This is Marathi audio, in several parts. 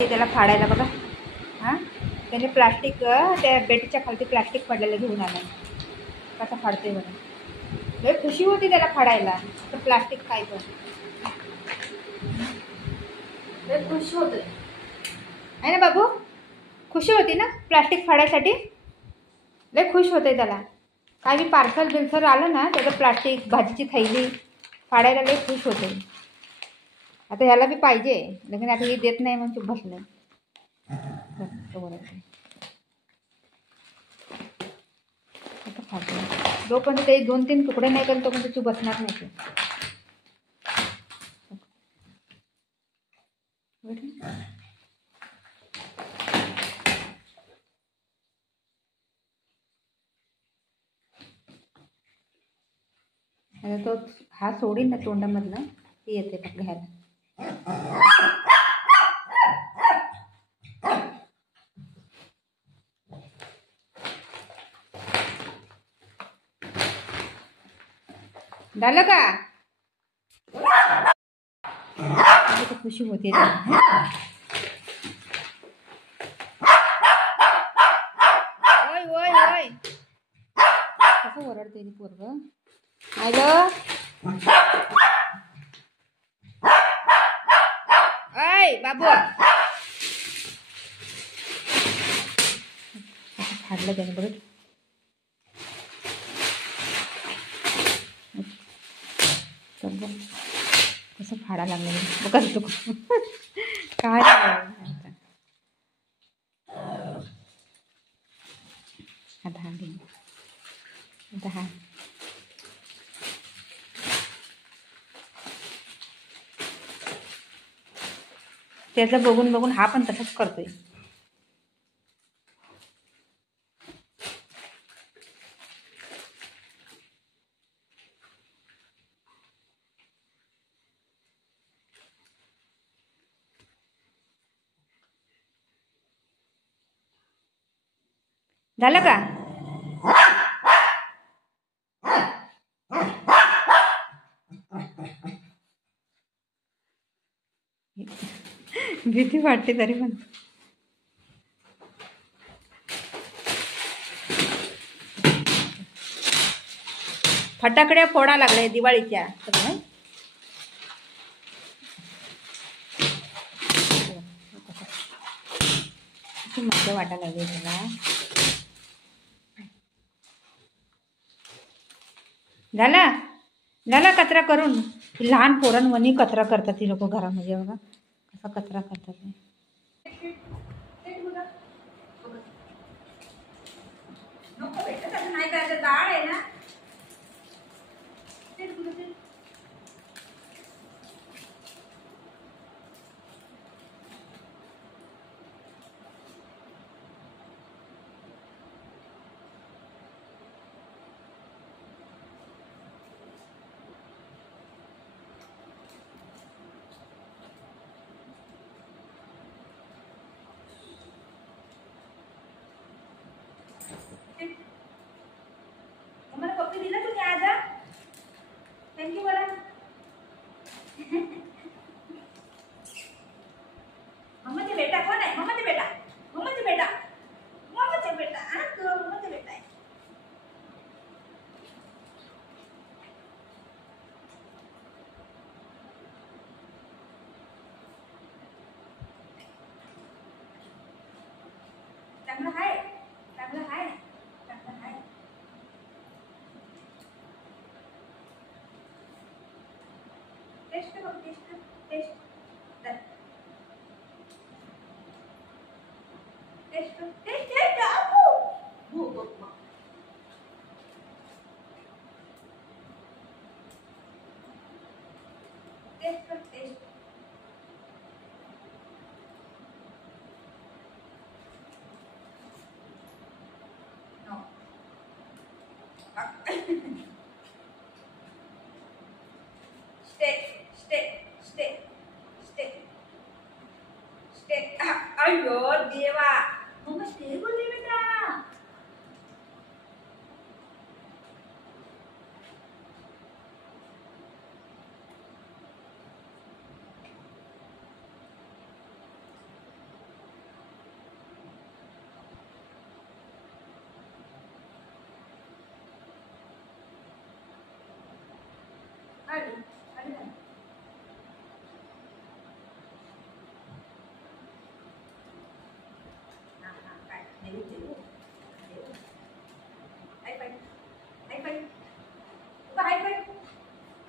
त्याला फाडायला बघा. हां, त्याने प्लास्टिक त्या बेडच्या खालती प्लास्टिक पडलेलं घेऊन आलं. कसा फाडते बघा. लय खुशी होती त्याला फाडायला. तर प्लास्टिक काय पण लय खुश होते आहे ना बाबू. खुशी होती ना प्लास्टिक फाडायसाठी. लय खुश होते त्याला. काय बी पार्सल बिल्सर आलं ना त्याचं प्लास्टिक भाजीची थैली फाडायला लय खुश होते. आता ह्याला बी पाहिजे लेकिन आता हे देत नाही म्हणून चुप बसले. आता फाडतो जोपर्यंत ते 2-3 तुकडे नाही करत तोपर्यंत चुप बसणार नाही ते. आता तो हा सोडीन ना तोंडामधनं ती येते बघ घ्यायला. झालं का खुशी होते. ओय ओय ओय कसं ओरडते पोरगं. हॅलो ऐ बाबू. फाडलं त्याने बघ. कसं फाडा लागलं बघ तू. काय आता हा घे. आता हा त्याचं बघून बघून हा पण तसंच करतोय. झालं का भीती वाटते तरी पण. फटाकड्या फोडा लागले दिवाळीच्या. मजा वाटायला लागली त्याला. झाला झाला कचरा करून. लहान पोरांवणी कचरा करतात ती लोक घरामध्ये बघा कसा कचरा करतात. डाळ आहे ना मला पप्पी दिला तुम्ही आज. थँक्यू बोला. मम्माचे बेटा कोण आहे. मम्माचे बेटा मम्माचे बेटा मम्माचे बेटा. हा तू मम्माचे बेटा आहे. चांगलं आहे चांगलं आहे चांगलं आहे. टेस्ट बघ test test test test test आपू हो बघ बघ. Test test no stay stay stay stay stay. अयो देवा मम्मा स्टे बोलते बेटा. आली आली ना. काय देऊ देऊ देऊ. हाय पाय हाय पाय हाय पाय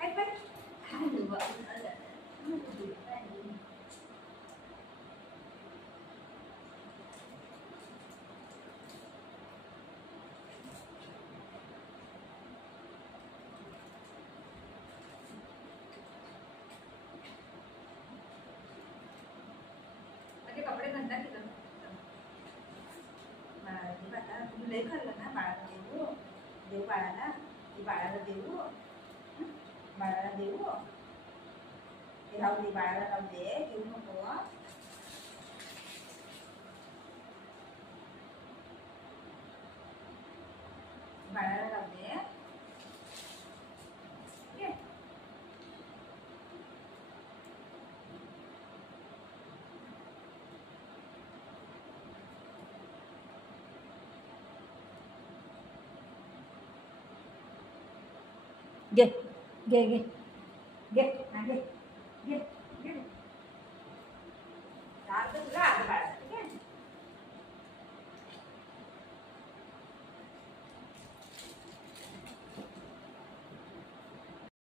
हाय पाय. माझे कपडे घालणार तिथं. बाळाला तुम्ही लय खाल्लं ना. बाळाला देऊ देऊ बाळाला. ती बाळाला देऊ. बाळाला देऊ. ते राहू दे. बाळाला राहू दे. घेऊ नको. बाळाला राहू दे. घे. घे घे घे घे घे घे